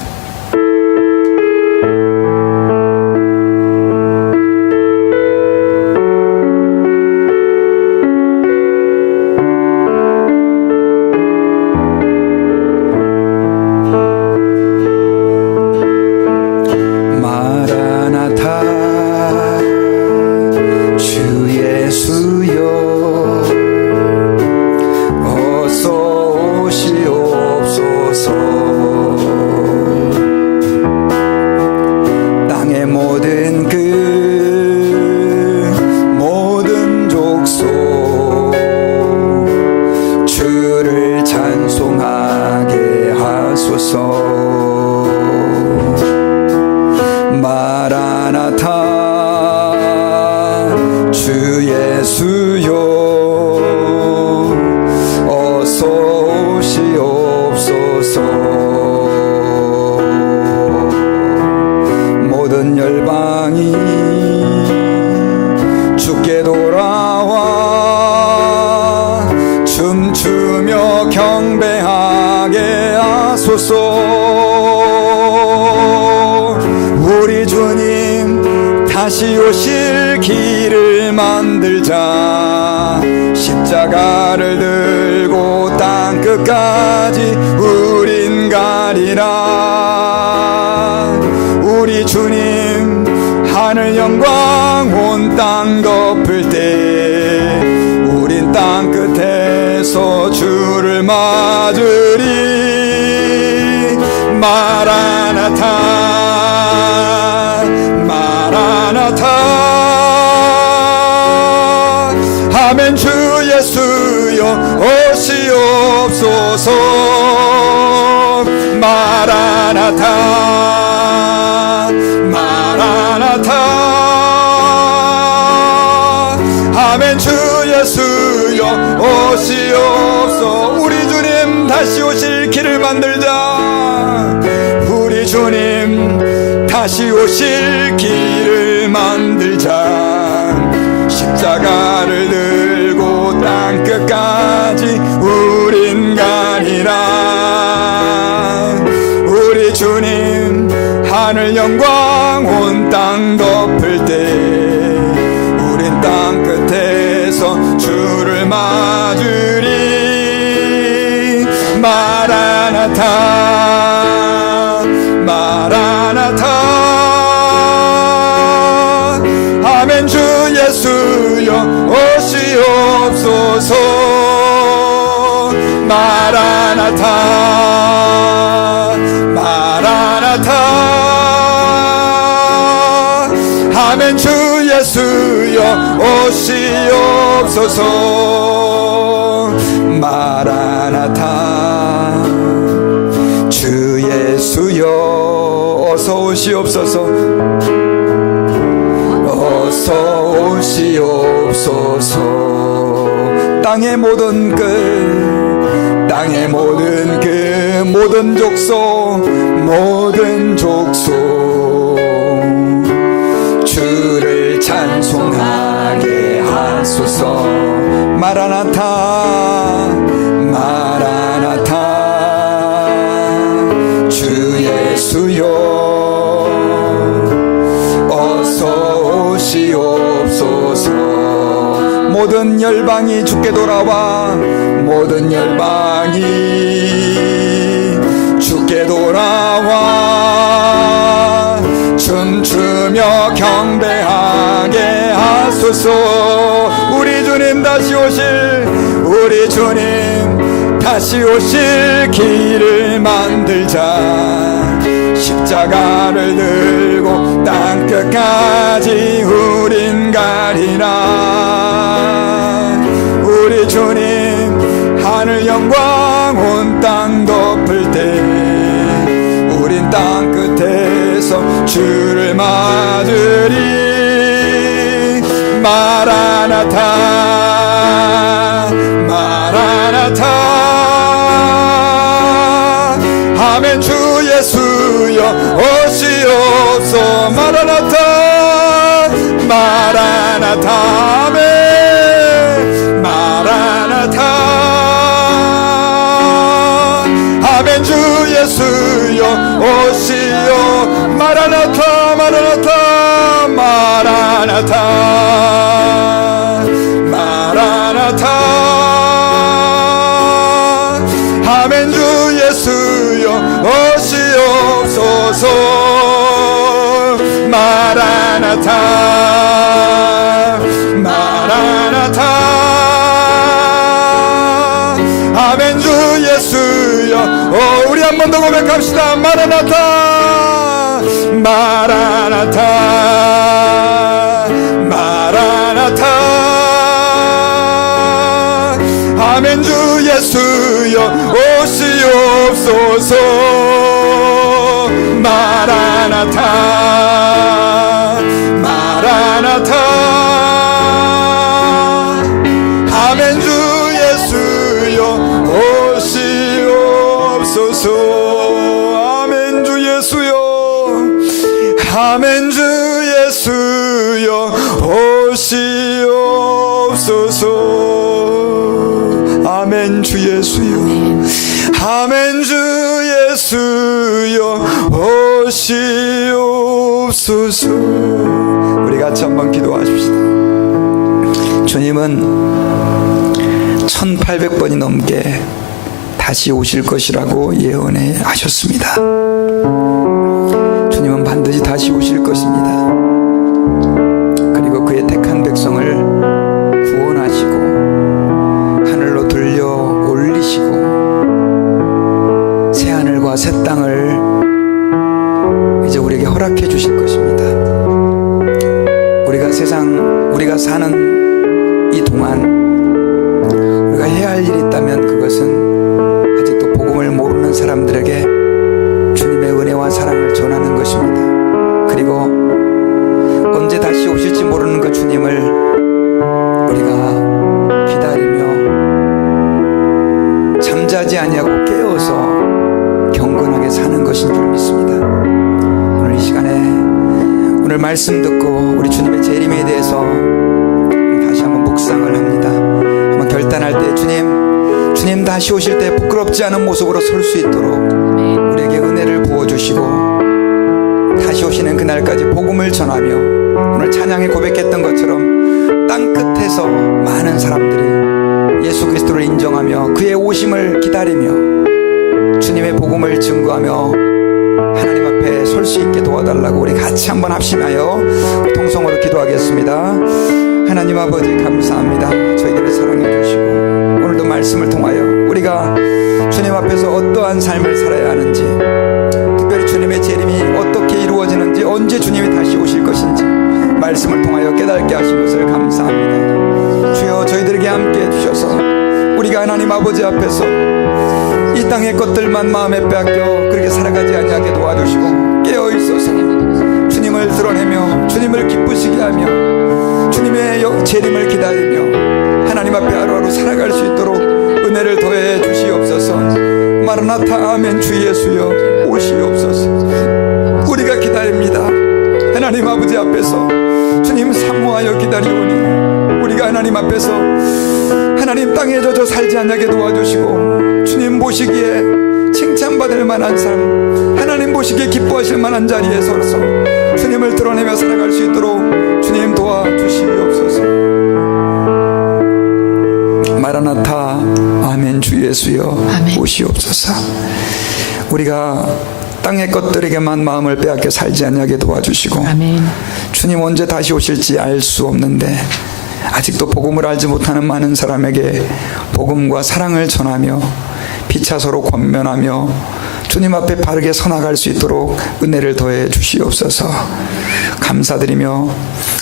춤추며 경배하게 하소서. 다시 오실 길을 만들자. 십자가를 들고 땅 끝까지 우린 가리라. 우리 주님 하늘 영광 온 땅 덮을 때 우린 땅 끝에서 주를 맞으리. 마라나타 마라나타. 아멘. 주 예수여 오시옵소서. 마라나타 마라나타. 아멘. 주 예수여 오시옵소서. 우리 주님 다시 오실 길을 만들자. 우리 주님 다시 오실 길을 만들자. 십자가를 들고 땅 끝까지 우린 가리라. 우리 주님 하늘 영광 온 땅 덮을 때 우린 땅 끝에서 주를 맞으리. 마라나타 마라나타. 아멘. 주 예수여 오시옵소서. 마라나타 마라나타. 아멘. 주 예수여 오시옵소서. 마라나타. 주 예수여 어서 오시옵소서. 어서 오시옵소서. 땅의 모든 끝 땅의 모든 끝 모든 족속 모든 족속 주를 찬송하게 하소서. 마라나타 마라나타. 주 예수여 어서 오시옵소서. 모든 열방이 주께 돌아와. 모든 열방이 주께 돌아와. 춤추며 경배하게 하소서. 우리 주님 다시 오실 우리 주님 다시 오실 길을 만들자. 십자가를 들고 땅 끝까지 우린 가리라. 우리 주님 하늘 영광 온 땅 덮을 때 우린 땅 끝에서 주를 맞으리. 마라나타 마라나타. 아멘. 주 예수여 오시옵소서. 마라나타 마라나타. 아멘. 마라나타. 아멘. 주 예수여 오시오. 마라나타 마라나타 마라나타 마라나타. 아멘. 주 예수여 오시옵소서. 마라나타 마라나타. 아멘. 주 예수여 우리 한 번 더 고백합시다. 마라나타 마라나타 마라나타. 아멘. 주 예수여 오시옵소서. 마라나타 마라나타. 아멘. 주 예수여 오시옵소서. 아멘. 주 예수여. 아멘. 주 예수여 오시옵소서. 아멘. 주 예수여. 아멘. 주 예수여 오시옵소서. 우리 같이 한번 기도하십시다. 주님은 1800번이 넘게 다시 오실 것이라고 예언해 하셨습니다. 주님은 반드시 다시 오실 것입니다. 그리고 그의 택한 백성을 구원하시고 하늘로 들려 올리시고 새 하늘과 새 땅을 이제 우리에게 허락해 주실 것입니다. 우리가 사는 이 동안 우리가 해야 할 일이 있다면 그것은 아직도 복음을 모르는 사람들에게 주님의 은혜와 사랑을 전하는 것입니다. 그리고 언제 다시 오실지 모르는 그 주님을 우리가 기다리며 잠자지 아니하고 깨어서 경건하게 사는 것인 줄 믿습니다. 오늘 이 시간에 오늘 말씀 듣고 우리 주님의 재림에 대해서 다시 한번 묵상을 합니다. 한번 결단할 때 주님 다시 오실 때 부끄럽지 않은 모습으로 설 수 있도록 우리에게 은혜를 부어주시고 다시 오시는 그날까지 복음을 전하며 오늘 찬양에 고백했던 것처럼 땅 끝에서 많은 사람들이 예수 그리스도를 인정하며 그의 오심을 기다리며 주님의 복음을 증거하며 하나님 앞에 설 수 있게 도와달라고 우리 같이 한번 합심하여 통성으로 기도하겠습니다. 하나님 아버지 감사합니다. 저희들을 사랑해 주시고 오늘도 말씀을 통하여 우리가 주님 앞에서 어떠한 삶을 살아야 하는지, 특별히 주님의 재림이 어떻게 이루어지는지, 언제 주님이 다시 오실 것인지 말씀을 통하여 깨닫게 하신 것을 감사합니다. 주여 저희들에게 함께 해주셔서 우리가 하나님 아버지 앞에서 이 땅의 것들만 마음에 빼앗겨 그렇게 살아가지 아니하게 도와주시고 깨어있어서 주님을 드러내며 주님을 기쁘시게 하며 주님의 재림을 기다리며 하나님 앞에 하루하루 살아갈 수 있도록 은혜를 더해 주시옵소서. 마라나타 아멘. 주 예수여 오시옵소서. 우리가 기다립니다. 하나님 아버지 앞에서 주님 사모하여 기다리오니 우리가 하나님 앞에서 하나님 땅에 젖어 살지 않게 도와주시고 주님 보시기에 칭찬받을 만한 삶, 하나님 보시기에 기뻐하실 만한 자리에 서서 주님을 드러내며 살아갈 수 있도록 주님 도와주시옵소서. 마라나타 아멘. 주 예수여 아멘. 오시옵소서. 우리가 땅의 것들에게만 마음을 빼앗겨 살지 않게 도와주시고 아멘. 주님 언제 다시 오실지 알 수 없는데 아직도 복음을 알지 못하는 많은 사람에게 복음과 사랑을 전하며 피차서로 권면하며 주님 앞에 바르게 서나갈 수 있도록 은혜를 더해 주시옵소서. 감사드리며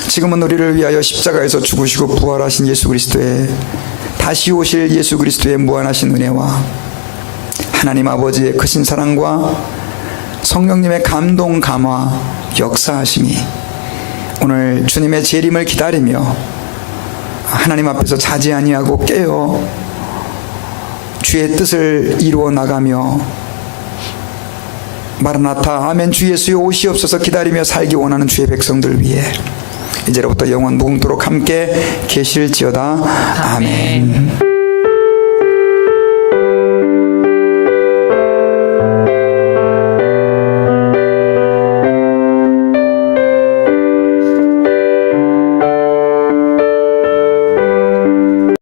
지금은 우리를 위하여 십자가에서 죽으시고 부활하신 예수 그리스도의 다시 오실 예수 그리스도의 무한하신 은혜와 하나님 아버지의 크신 사랑과 성령님의 감동 감화 역사하심이 오늘 주님의 재림을 기다리며 하나님 앞에서 자지 아니하고 깨어 주의 뜻을 이루어 나가며 마라나타 아멘. 주 예수여 오시옵소서 기다리며 살기 원하는 주의 백성들 위해 이제로부터 영원 무궁토록 함께 계실지어다. 아멘.